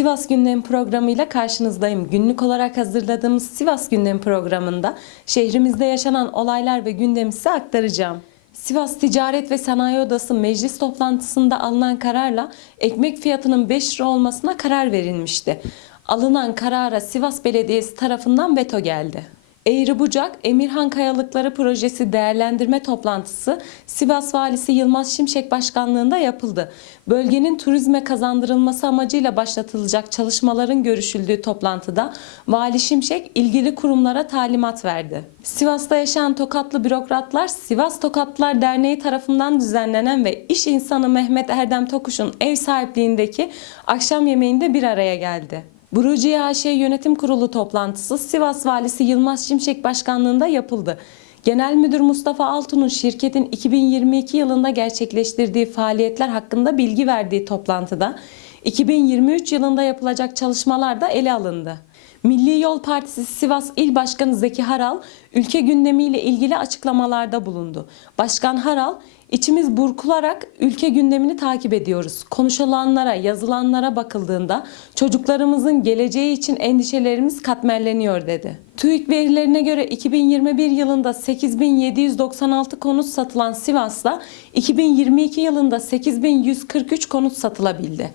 Sivas Gündem programıyla karşınızdayım. Günlük olarak hazırladığımız Sivas Gündem programında şehrimizde yaşanan olaylar ve gündemi size aktaracağım. Sivas Ticaret ve Sanayi Odası meclis toplantısında alınan kararla ekmek fiyatının 5 lira olmasına karar verilmişti. Alınan karara Sivas Belediyesi tarafından veto geldi. Eğri Bucak Emirhan Kayalıkları Projesi değerlendirme toplantısı Sivas Valisi Yılmaz Şimşek başkanlığında yapıldı. Bölgenin turizme kazandırılması amacıyla başlatılacak çalışmaların görüşüldüğü toplantıda Vali Şimşek ilgili kurumlara talimat verdi. Sivas'ta yaşayan Tokatlı bürokratlar Sivas Tokatlılar Derneği tarafından düzenlenen ve iş insanı Mehmet Erdem Tokuş'un ev sahipliğindeki akşam yemeğinde bir araya geldi. Buruci AŞ Yönetim Kurulu toplantısı Sivas Valisi Yılmaz Şimşek başkanlığında yapıldı. Genel Müdür Mustafa Altun'un şirketin 2022 yılında gerçekleştirdiği faaliyetler hakkında bilgi verdiği toplantıda 2023 yılında yapılacak çalışmalar da ele alındı. Milli Yol Partisi Sivas İl Başkanı Zeki Haral ülke gündemiyle ilgili açıklamalarda bulundu. Başkan Haral İçimiz burkularak ülke gündemini takip ediyoruz. Konuşulanlara, yazılanlara bakıldığında çocuklarımızın geleceği için endişelerimiz katmerleniyor dedi. TÜİK verilerine göre 2021 yılında 8796 konut satılan Sivas'ta 2022 yılında 8143 konut satılabildi.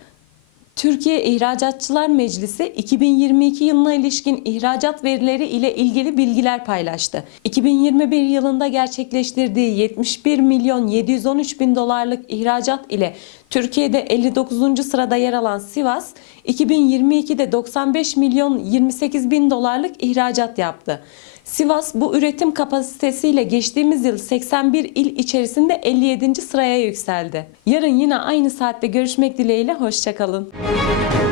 Türkiye İhracatçılar Meclisi 2022 yılına ilişkin ihracat verileri ile ilgili bilgiler paylaştı. 2021 yılında gerçekleştirdiği 71 milyon 713 bin dolarlık ihracat ile Türkiye'de 59. sırada yer alan Sivas, 2022'de 95 milyon 28 bin dolarlık ihracat yaptı. Sivas bu üretim kapasitesiyle geçtiğimiz yıl 81 il içerisinde 57. sıraya yükseldi. Yarın yine aynı saatte görüşmek dileğiyle hoşçakalın. Thank you.